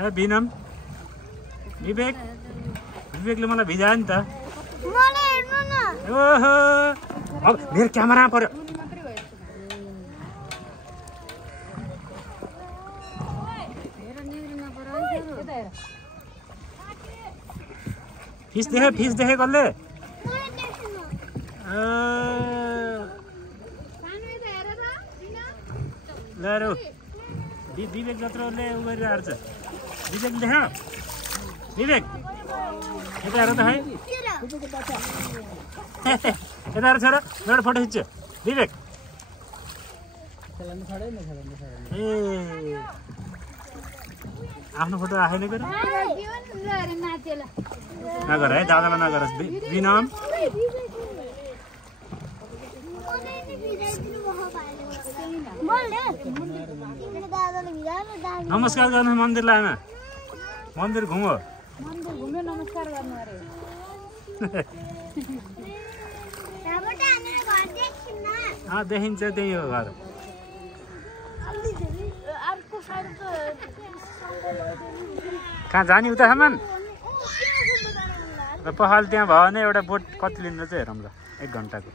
ए बिनम विवेक विवेकले मलाई भिजायो नि त मलाई हेर्नु न ओहो अब मेरो क्यामेरा पर्यो फिस देखे कसले ल विवेक जत्रोले उ गरिरहेको छ विवेक देख विवेक यता हेर त है यता हेर छोरा मेरो फोटो खिच्छ विवेक ए आफ्नो फोटो आएन गर नगर है दादालाई नगर बिनम नमस्कार गर्नु मन्दिरलाई आमा मन्दिर घुमो नमस्कार गर्नु अरे देखिन्छ त्यही हो घर कहाँ जाने उतासम्म र पखाल त्यहाँ भयो भने एउटा बोट कति लिन्छ चाहिँ हेरौँ ल 1 घन्टाको